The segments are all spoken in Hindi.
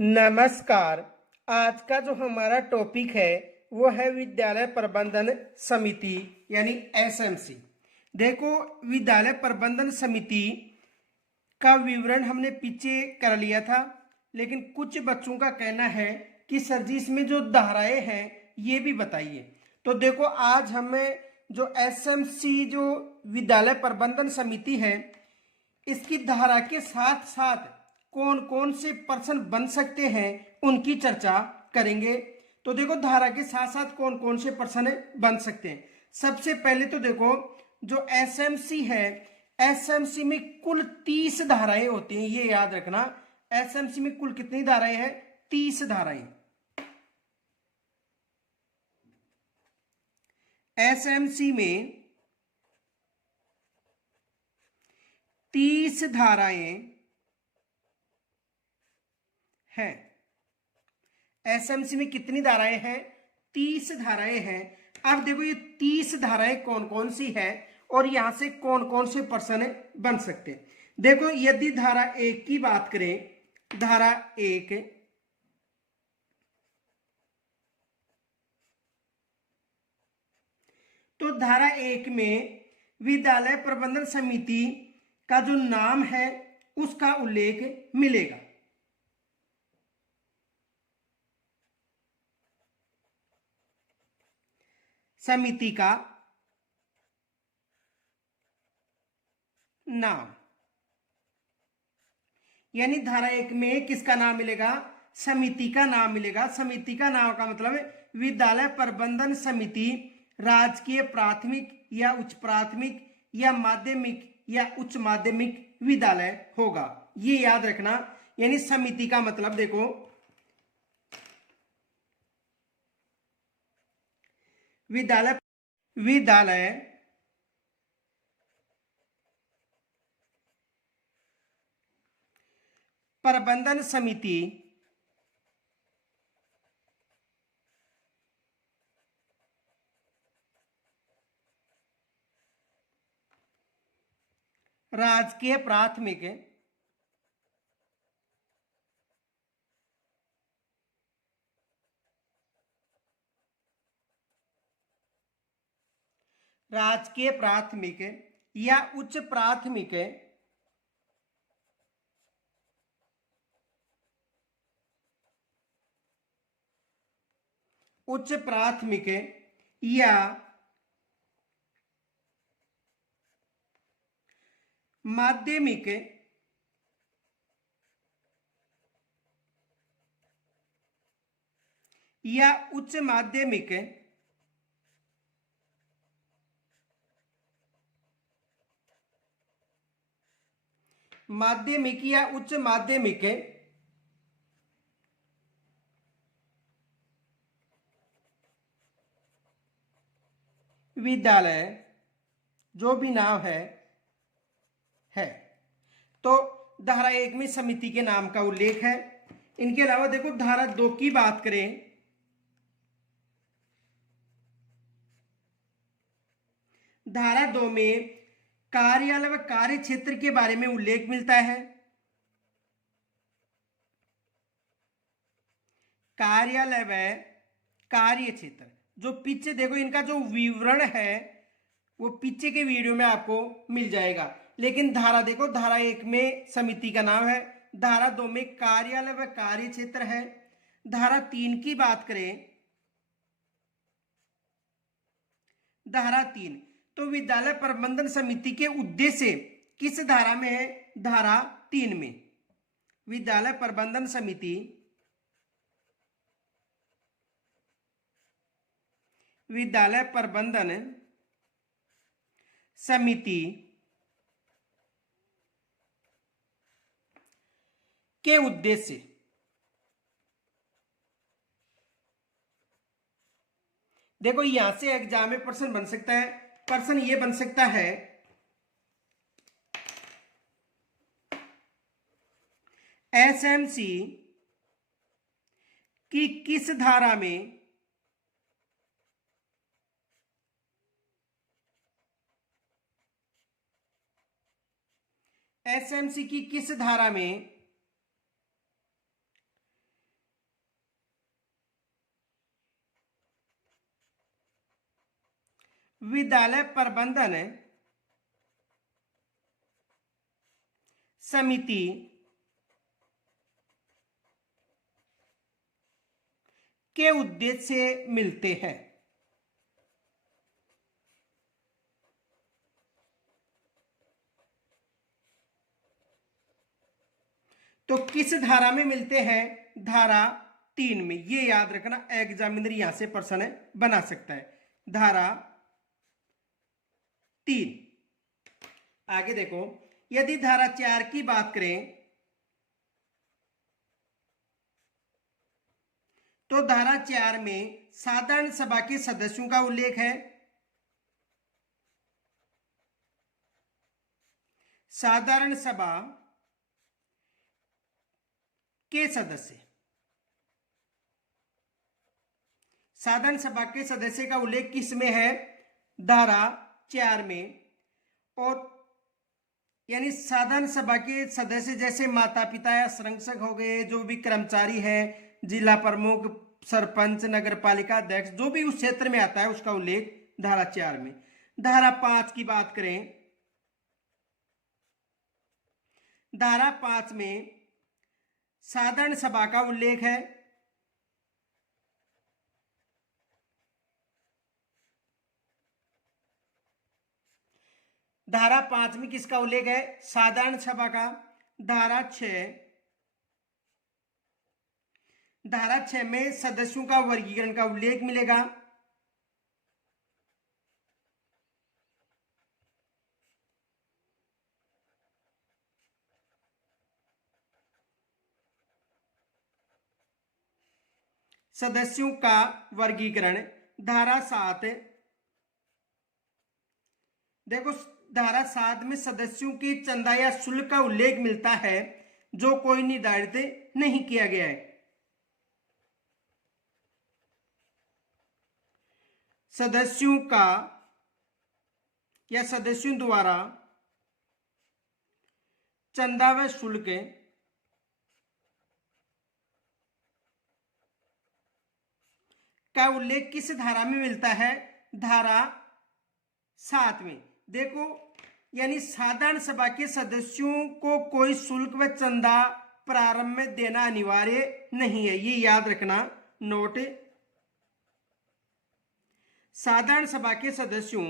नमस्कार। आज का जो हमारा टॉपिक है वो है विद्यालय प्रबंधन समिति यानी एसएमसी। देखो, विद्यालय प्रबंधन समिति का विवरण हमने पीछे कर लिया था, लेकिन कुछ बच्चों का कहना है कि सर जी इसमें जो धाराएं हैं ये भी बताइए। तो देखो, आज हमें जो एसएमसी जो विद्यालय प्रबंधन समिति है इसकी धारा के साथ साथ कौन कौन से पर्सन बन सकते हैं उनकी चर्चा करेंगे। तो देखो, धारा के साथ साथ कौन कौन से पर्सन बन सकते हैं। सबसे पहले तो देखो, जो एसएमसी है, एसएमसी में कुल 30 धाराएं होती हैं, ये याद रखना। एसएमसी में कुल कितनी धाराएं हैं? 30 धाराएं। एसएमसी में 30 धाराएं हैं। एसएमसी में कितनी धाराएं हैं? 30 धाराएं हैं। अब देखो, ये 30 धाराएं कौन कौन सी है और यहां से कौन कौन से पर्सन बन सकते हैं। देखो, यदि धारा 1 की बात करें, धारा 1, तो धारा 1 में विद्यालय प्रबंधन समिति का जो नाम है उसका उल्लेख मिलेगा। समिति का नाम, यानी धारा 1 में किसका नाम मिलेगा? समिति का नाम मिलेगा। समिति का नाम का मतलब विद्यालय प्रबंधन समिति राजकीय प्राथमिक या उच्च प्राथमिक या माध्यमिक या उच्च माध्यमिक विद्यालय होगा, ये याद रखना। यानी समिति का मतलब देखो, विद्यालय प्रबंधन समिति राजकीय प्राथमिक या उच्च प्राथमिक या माध्यमिक या उच्च माध्यमिक या उच्च माध्यमिक विद्यालय जो भी नाम है। तो धारा 1 में समिति के नाम का उल्लेख है। इनके अलावा देखो, धारा 2 की बात करें, धारा 2 में कार्यालय व कार्य क्षेत्र के बारे में उल्लेख मिलता है। कार्यालय व कार्य क्षेत्र, जो पीछे देखो इनका जो विवरण है वो पीछे के वीडियो में आपको मिल जाएगा। लेकिन धारा देखो, धारा 1 में समिति का नाम है, धारा 2 में कार्यालय व कार्य क्षेत्र है। धारा 3 की बात करें, धारा 3, तो विद्यालय प्रबंधन समिति के उद्देश्य किस धारा में है? धारा 3 में। विद्यालय प्रबंधन समिति के उद्देश्य, देखो यहां से एग्जाम में पर्सन बन सकता है। पर्सन ये बन सकता है, एसएमसी की किस धारा में एसएमसी की किस धारा में विद्यालय प्रबंधन समिति के उद्देश्य से मिलते हैं। तो किस धारा में मिलते हैं? धारा 3 में। ये याद रखना, एग्जामिनर यहां से प्रश्न बना सकता है। धारा 3। आगे देखो, यदि धारा 4 की बात करें तो धारा 4 में साधारण सभा के सदस्यों का उल्लेख है। साधारण सभा के सदस्य, साधारण सभा के सदस्य का उल्लेख किस में है? धारा 4 में। और यानी साधारण सभा के सदस्य जैसे माता पिता या संरक्षक हो गए, जो भी कर्मचारी है, जिला प्रमुख, सरपंच, नगर पालिका अध्यक्ष, जो भी उस क्षेत्र में आता है उसका उल्लेख धारा 4 में। धारा 5 की बात करें, धारा 5 में साधारण सभा का उल्लेख है। धारा 5 में किसका उल्लेख है? साधारण सभा का। धारा 6, धारा 6 में सदस्यों का वर्गीकरण का उल्लेख मिलेगा। सदस्यों का वर्गीकरण। धारा 7, देखो धारा 7 में सदस्यों के चंदा या शुल्क का उल्लेख मिलता है जो कोई निर्धारित नहीं किया गया है। सदस्यों का या सदस्यों द्वारा चंदा व शुल्क का उल्लेख किस धारा में मिलता है? धारा 7 में। देखो, यानी साधारण सभा के सदस्यों को कोई शुल्क व चंदा प्रारंभ में देना अनिवार्य नहीं है, ये याद रखना, नोट। साधारण सभा के सदस्यों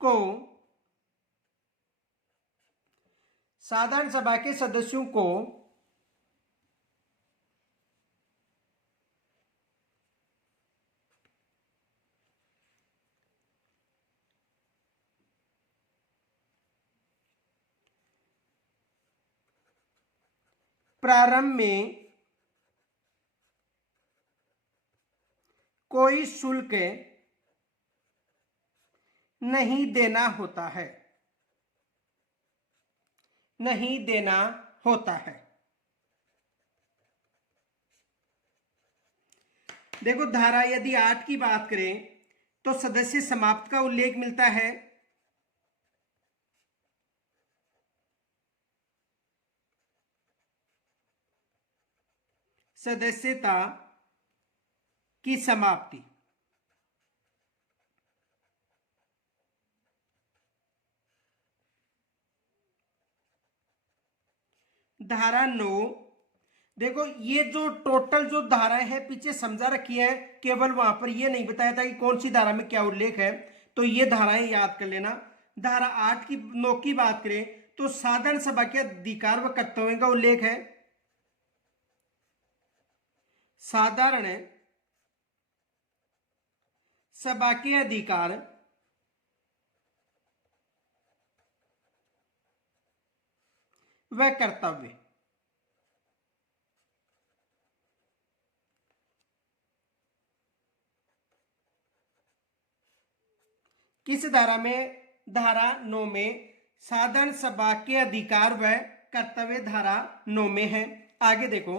को, साधारण सभा के सदस्यों को प्रारंभ में कोई शुल्क नहीं देना होता है, नहीं देना होता है। देखो धारा यदि 8 की बात करें तो सदस्य समाप्त का उल्लेख मिलता है। सदस्यता की समाप्ति। धारा 9, देखो ये जो टोटल जो धाराएं हैं पीछे समझा रखी है, केवल वहां पर ये नहीं बताया था कि कौन सी धारा में क्या उल्लेख है, तो ये धाराएं याद कर लेना। धारा 8 की 9 की बात करें तो साधारण सभा के अधिकार व कर्तव्यों का उल्लेख है। साधारण सभा के अधिकार व कर्तव्य। किस धारा में? धारा 9 में साधारण सभा के अधिकार व कर्तव्य धारा 9 में है। आगे देखो,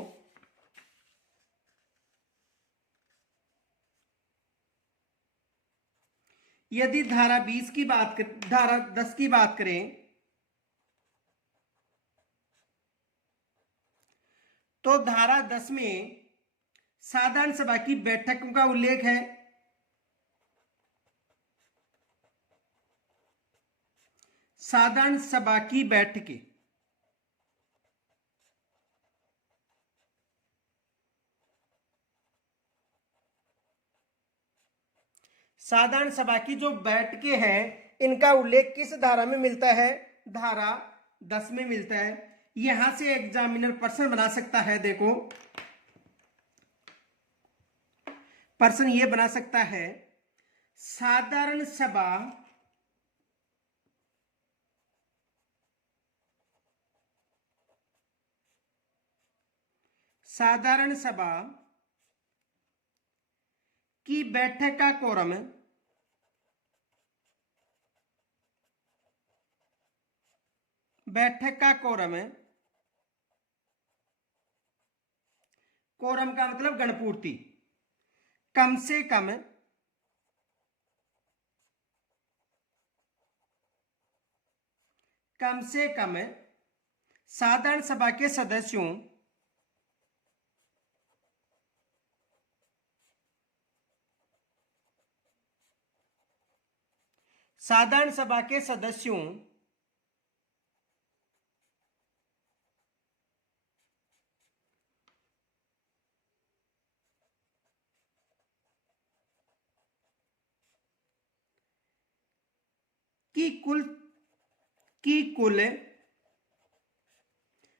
यदि धारा 20 की बात कर, धारा 10 की बात करें तो धारा 10 में साधारण सभा की बैठकों का उल्लेख है। साधारण सभा की बैठकें, साधारण सभा की जो बैठकें हैं इनका उल्लेख किस धारा में मिलता है? धारा 10 में मिलता है। यहां से एग्जामिनर प्रश्न बना सकता है। देखो प्रश्न ये बना सकता है, साधारण सभा साधारण सभा की बैठक का कोरम कोरम का मतलब गणपूर्ति, कम से कम साधारण सभा के सदस्यों साधारण सभा के सदस्यों की कुल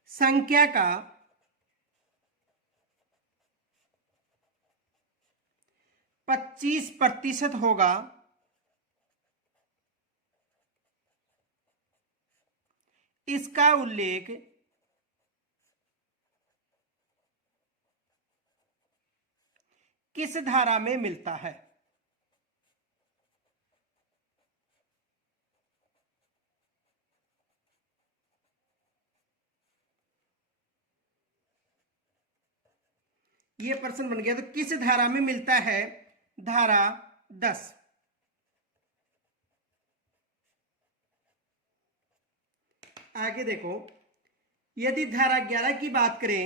संख्या का 25% होगा, इसका उल्लेख किस धारा में मिलता है? ये प्रश्न बन गया। तो किस धारा में मिलता है? धारा 10। आगे देखो, यदि धारा 11 की बात करें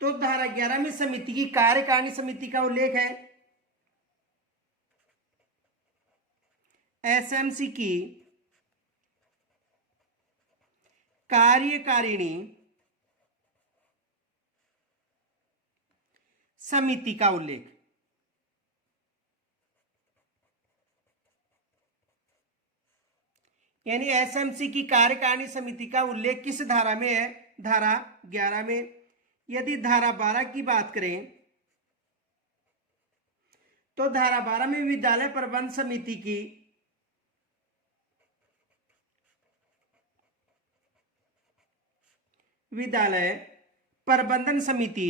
तो धारा 11 में समिति की कार्यकारिणी समिति का उल्लेख है। एसएमसी की कार्यकारिणी समिति का उल्लेख, यानी एसएमसी की कार्यकारिणी समिति का उल्लेख किस धारा में है? धारा 11 में। यदि धारा 12 की बात करें तो धारा 12 में विद्यालय प्रबंध समिति की विद्यालय प्रबंधन समिति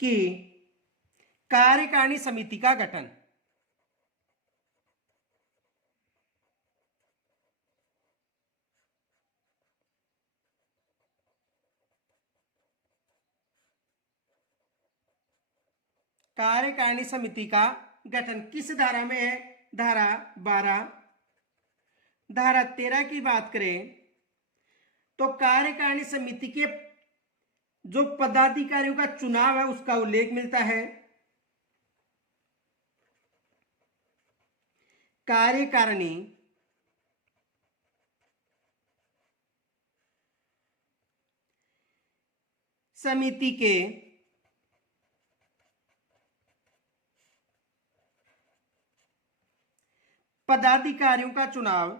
की कार्यकारिणी समिति का गठन, कार्यकारिणी समिति का गठन किस धारा में है? धारा 12। धारा 13 की बात करें तो कार्यकारिणी समिति के जो पदाधिकारियों का चुनाव है उसका उल्लेख मिलता है। कार्यकारिणी समिति के पदाधिकारियों का चुनाव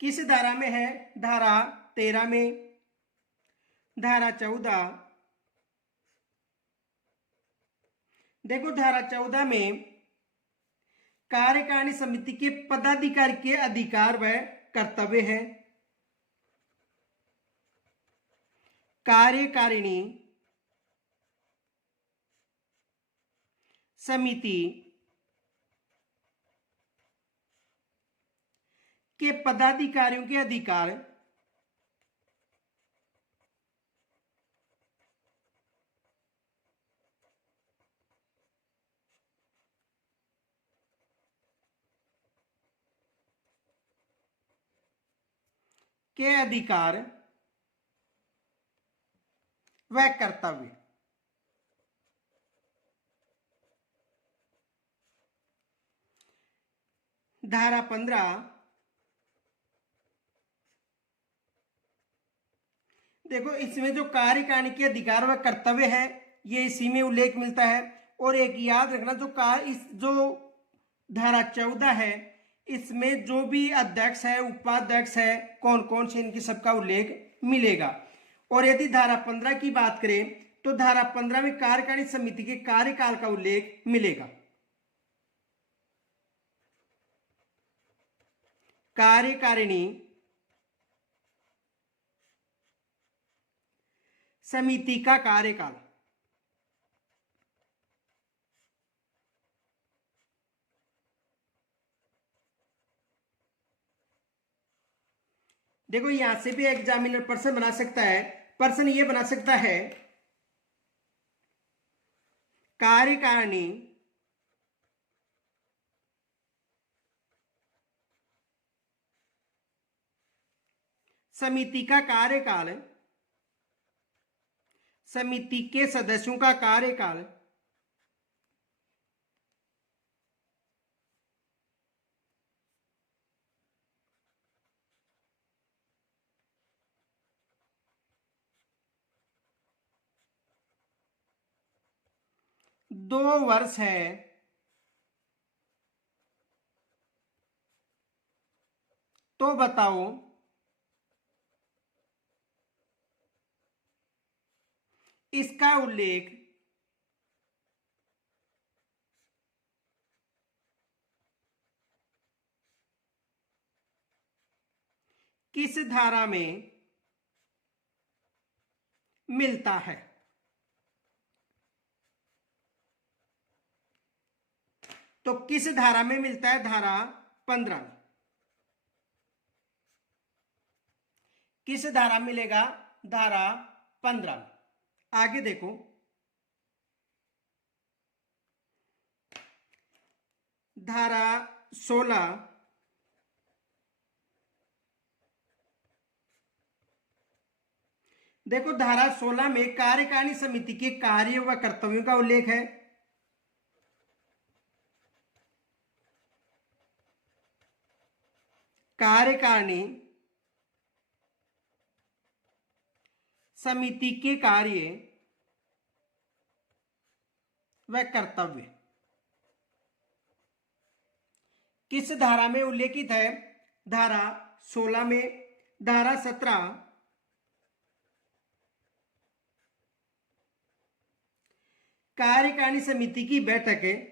किस धारा में है? धारा 13 में। धारा 14, देखो धारा 14 में कार्यकारिणी समिति के पदाधिकारी के अधिकार व कर्तव्य है। कार्यकारिणी समिति के पदाधिकारियों के अधिकार व कर्तव्य। धारा 15 देखो, इसमें जो कार्यकारिणी के अधिकार व कर्तव्य है ये इसी में उल्लेख मिलता है। और एक याद रखना, जो धारा 14 है इसमें जो भी अध्यक्ष है, उपाध्यक्ष है, कौन कौन से, इनकी सबका उल्लेख मिलेगा। और यदि धारा 15 की बात करें तो धारा 15 में कार्यकारिणी समिति के कार्यकाल का उल्लेख मिलेगा। कार्यकारिणी समिति का कार्यकाल। देखो, यहां से भी एग्जामिनर पर्सन बना सकता है। पर्सन ये बना सकता है, कार्यकारिणी समिति का कार्यकाल, समिति के सदस्यों का कार्यकाल दो वर्ष है। तो बताओ इसका उल्लेख किस धारा में मिलता है? तो किस धारा में मिलता है? धारा 15 में। किस धारा मिलेगा? धारा 15 में। आगे देखो, धारा 16 देखो, धारा 16 में कार्यकारिणी समिति के कार्य व कर्तव्यों का उल्लेख है। कार्यकारिणी समिति के कार्य व कर्तव्य किस धारा में उल्लेखित है? धारा 16 में। धारा 17 कार्यकारिणी समिति की बैठकें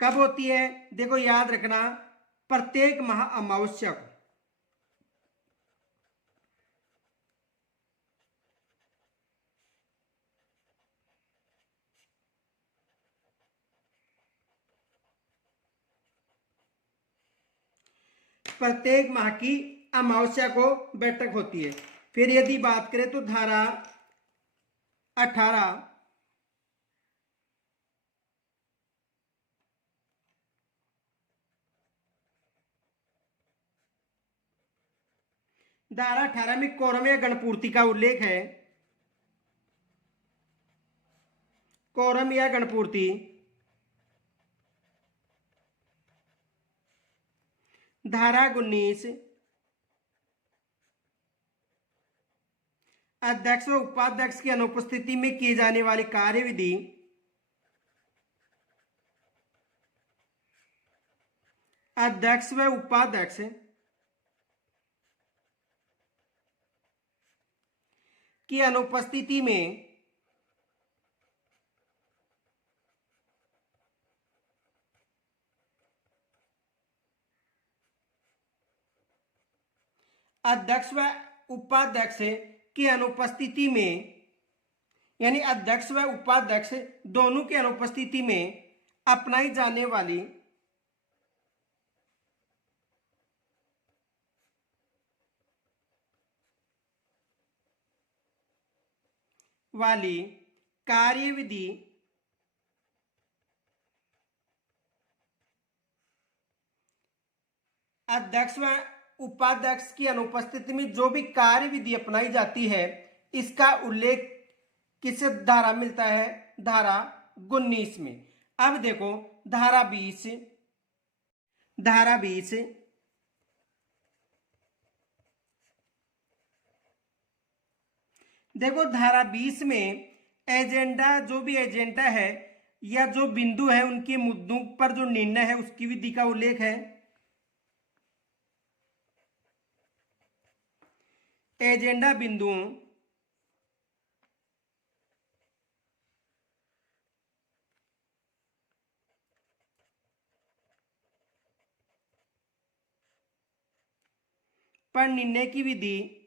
कब होती है? देखो, याद रखना, प्रत्येक माह अमावस्या को। प्रत्येक माह की अमावस्या को बैठक होती है। फिर यदि बात करें तो धारा 18 धारा 18 में कोरम या गणपूर्ति का उल्लेख है। कोरम या गणपूर्ति। धारा 19 अध्यक्ष व उपाध्यक्ष की अनुपस्थिति में की जाने वाली कार्यविधि। अध्यक्ष व उपाध्यक्ष की अनुपस्थिति में अध्यक्ष व उपाध्यक्ष की अनुपस्थिति में, यानी अध्यक्ष व उपाध्यक्ष दोनों की अनुपस्थिति में अपनाई जाने वाली कार्यविधि अध्यक्ष व उपाध्यक्ष की अनुपस्थिति में जो भी कार्य विधि अपनाई जाती है, इसका उल्लेख किस धारा मिलता है? धारा 19 में। अब देखो धारा 20, देखो धारा 20 में एजेंडा, जो भी एजेंडा है या जो बिंदु है, उनके मुद्दों पर जो निर्णय है उसकी विधि का उल्लेख है। एजेंडा बिंदुओं पर निर्णय की विधि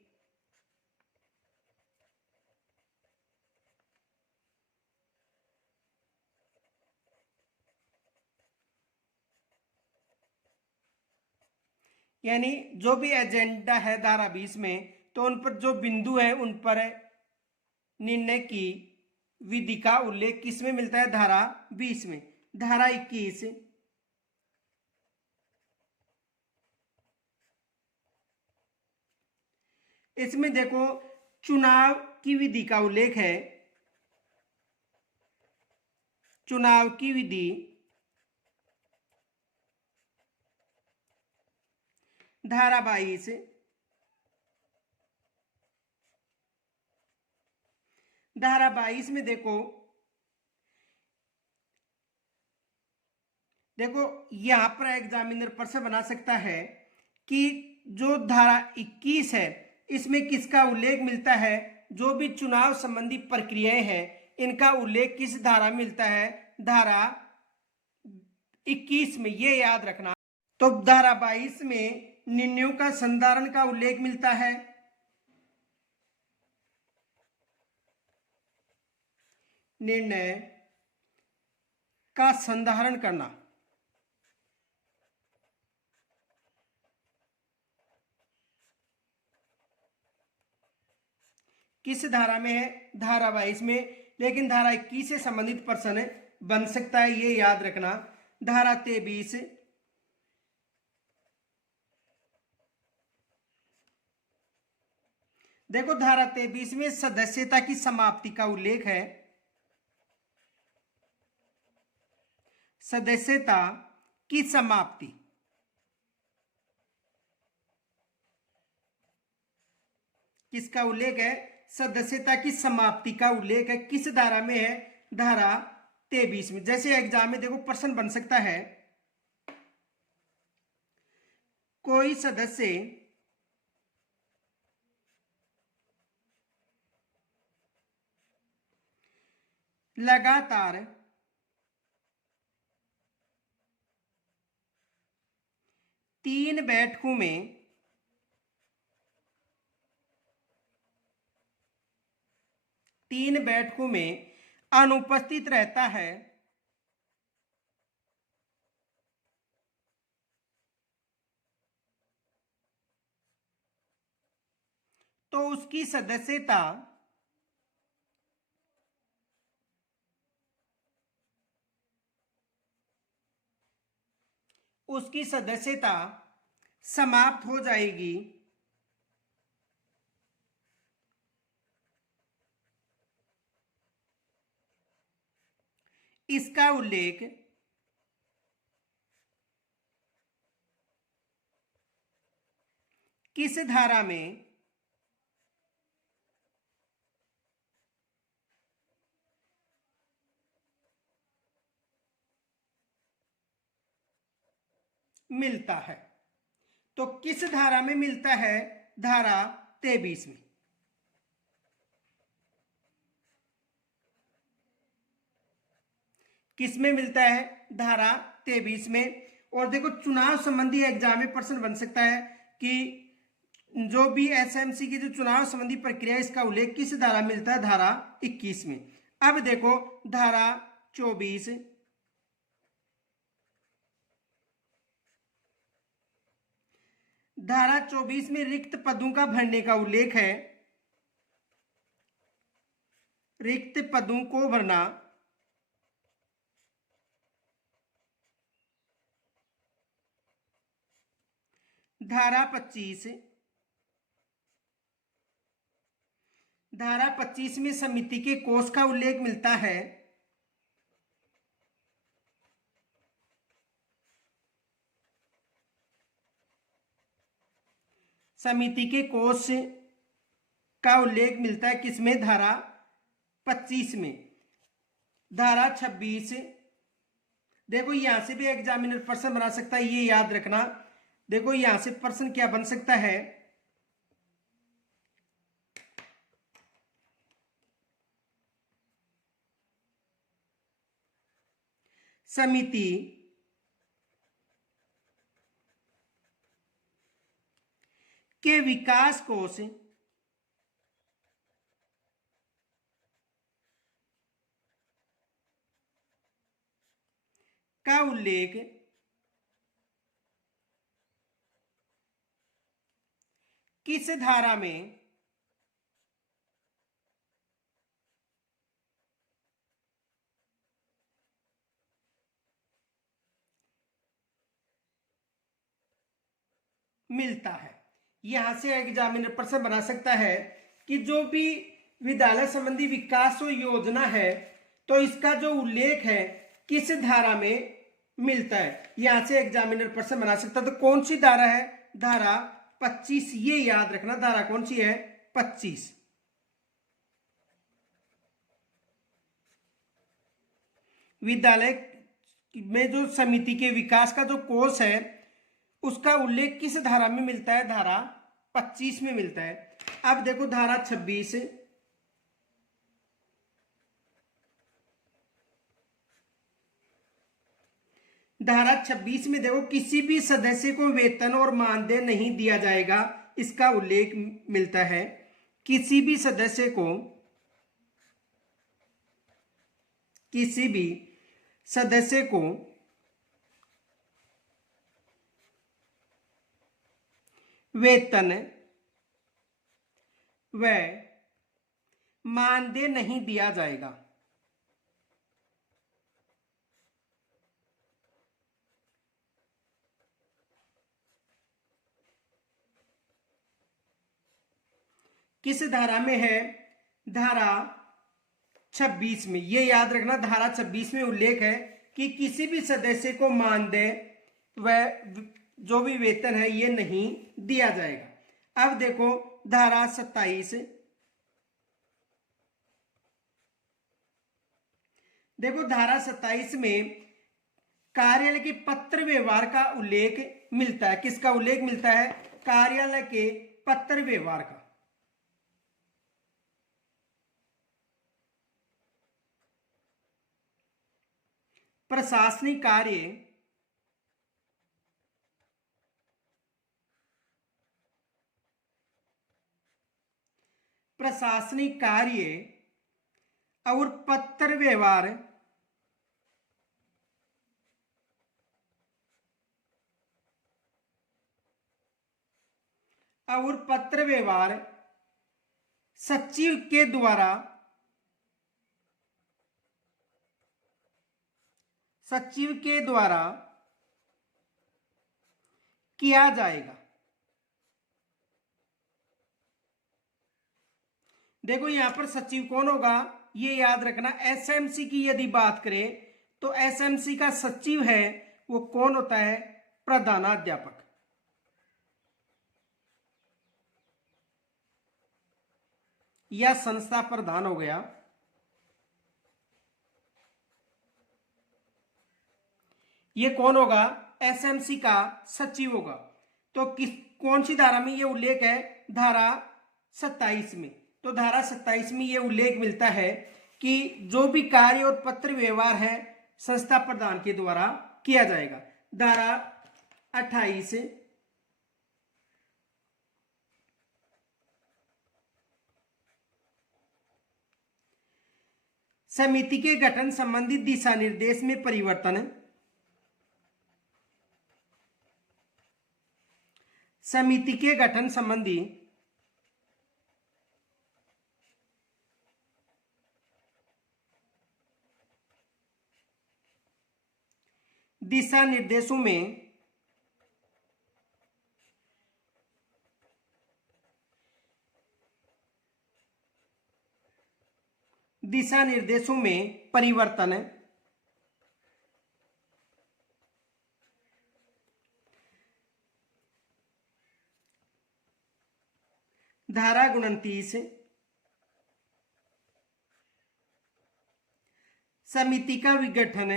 यानी जो भी एजेंडा है धारा 20 में, तो उन पर जो बिंदु है उन पर निर्णय की विधि का उल्लेख किस में मिलता है? धारा 20 में। धारा 21, इसमें देखो चुनाव की विधि का उल्लेख है। चुनाव की विधि धारा 22, धारा 22 में देखो यहां पर एग्जामिनर प्रश्न बना सकता है कि जो धारा 21 है इसमें किसका उल्लेख मिलता है? जो भी चुनाव संबंधी प्रक्रियाएं हैं इनका उल्लेख किस धारा में मिलता है? धारा 21 में, ये याद रखना। तो धारा 22 में निर्णयों का संधारण का उल्लेख मिलता है। निर्णय का संधारण करना किस धारा में है? धारा 22 में। लेकिन धारा 21 से संबंधित प्रश्न बन सकता है, ये याद रखना। धारा 23, देखो धारा 23 में सदस्यता की समाप्ति का उल्लेख है। सदस्यता की समाप्ति किसका उल्लेख है? सदस्यता की समाप्ति का उल्लेख है। किस धारा में है? धारा 23 में। जैसे एग्जाम में देखो प्रश्न बन सकता है, कोई सदस्य लगातार 3 बैठकों में अनुपस्थित रहता है तो उसकी सदस्यता समाप्त हो जाएगी। इसका उल्लेख किस धारा में मिलता है? तो किस धारा में मिलता है? धारा 23 में। किस में मिलता है? धारा 23 में। और देखो चुनाव संबंधी एग्जाम में प्रश्न बन सकता है कि जो भी एसएमसी की जो चुनाव संबंधी प्रक्रिया इसका उल्लेख किस धारा में मिलता है? धारा 21 में। अब देखो धारा 24, धारा 24 में रिक्त पदों का भरने का उल्लेख है। रिक्त पदों को भरना। धारा 25, धारा 25 में समिति के कोष का उल्लेख मिलता है। समिति के कोष का उल्लेख मिलता है किसमें? धारा 25 में। धारा 26, देखो यहां से भी एग्जामिनर प्रश्न बना सकता है, ये याद रखना। देखो यहां से प्रश्न क्या बन सकता है? समिति के विकास कोष का उल्लेख किस धारा में मिलता है? यहां से एग्जामिनर प्रश्न बना सकता है कि जो भी विद्यालय संबंधी विकास योजना है तो इसका जो उल्लेख है किस धारा में मिलता है। यहां से एग्जामिनर प्रश्न बना सकता है। तो कौन सी धारा है? धारा 25। ये याद रखना, धारा कौन सी है? 25। विद्यालय में जो समिति के विकास का जो कोष है उसका उल्लेख किस धारा में मिलता है? धारा 25 में मिलता है। अब देखो धारा 26, धारा 26 में देखो किसी भी सदस्य को वेतन और मानदेय नहीं दिया जाएगा, इसका उल्लेख मिलता है। किसी भी सदस्य को, किसी भी सदस्य को वेतन व मानदेय नहीं दिया जाएगा। किस धारा में है? धारा 26 में। ये याद रखना, धारा 26 में उल्लेख है कि किसी भी सदस्य को मानदेय व जो भी वेतन है ये नहीं दिया जाएगा। अब देखो धारा 27, देखो धारा 27 में कार्यालय के पत्र व्यवहार का उल्लेख मिलता है। किसका उल्लेख मिलता है? कार्यालय के पत्र व्यवहार का। प्रशासनिक कार्य, प्रशासनिक कार्य और पत्र व्यवहार और पत्र व्यवहार सचिव के द्वारा, सचिव के द्वारा किया जाएगा। देखो यहां पर सचिव कौन होगा? ये याद रखना, एसएमसी की यदि बात करें तो एसएमसी का सचिव है वो कौन होता है? प्रधानाध्यापक। या संस्था प्रधान हो गया। ये कौन होगा? एसएमसी का सचिव होगा। तो किस कौन सी धारा में ये उल्लेख है? धारा 27 में। तो धारा 27 में ये उल्लेख मिलता है कि जो भी कार्य और पत्र व्यवहार है संस्था प्रधान के द्वारा किया जाएगा। धारा 28, समिति के गठन संबंधी दिशा निर्देश में परिवर्तन। समिति के गठन संबंधी दिशा निर्देशों में परिवर्तन। धारा 29 समिति का विघटन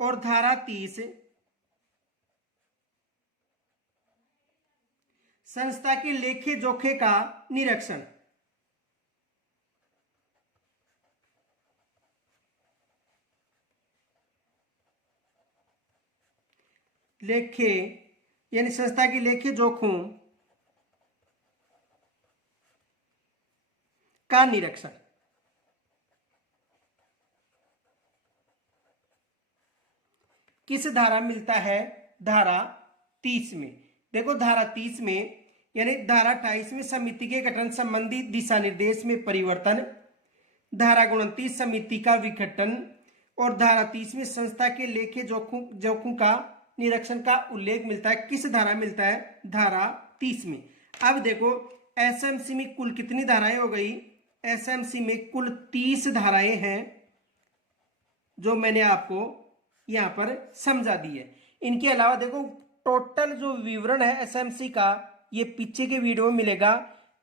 और धारा 30 संस्था के लेखे जोखे का निरीक्षण। लेखे यानी संस्था के लेखे जोखों का निरीक्षण। किस धारा मिलता है? धारा 30 में। देखो धारा 30 में यानी धारा 28 में समिति के गठन संबंधी दिशा निर्देश में परिवर्तन, धारा 29 समिति का विघटन और धारा 30 में संस्था के लेखे जोखों का निरीक्षण का उल्लेख मिलता है। किस धारा मिलता है? धारा 30 में। अब देखो एसएमसी में कुल कितनी धाराएं हो गई? एसएमसी में कुल 30 धाराएं हैं जो मैंने आपको यहां पर समझा दी है। इनके अलावा देखो टोटल जो विवरण है एसएमसी का ये पीछे के वीडियो में मिलेगा।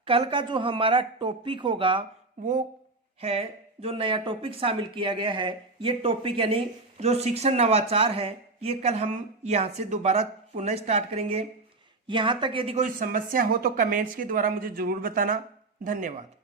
कल का जो हमारा टॉपिक होगा वो है जो नया टॉपिक शामिल किया गया है, ये टॉपिक यानी जो शिक्षण नवाचार है, ये कल हम यहाँ से दोबारा पुनः स्टार्ट करेंगे। यहाँ तक यदि कोई समस्या हो तो कमेंट्स के द्वारा मुझे जरूर बताना। धन्यवाद।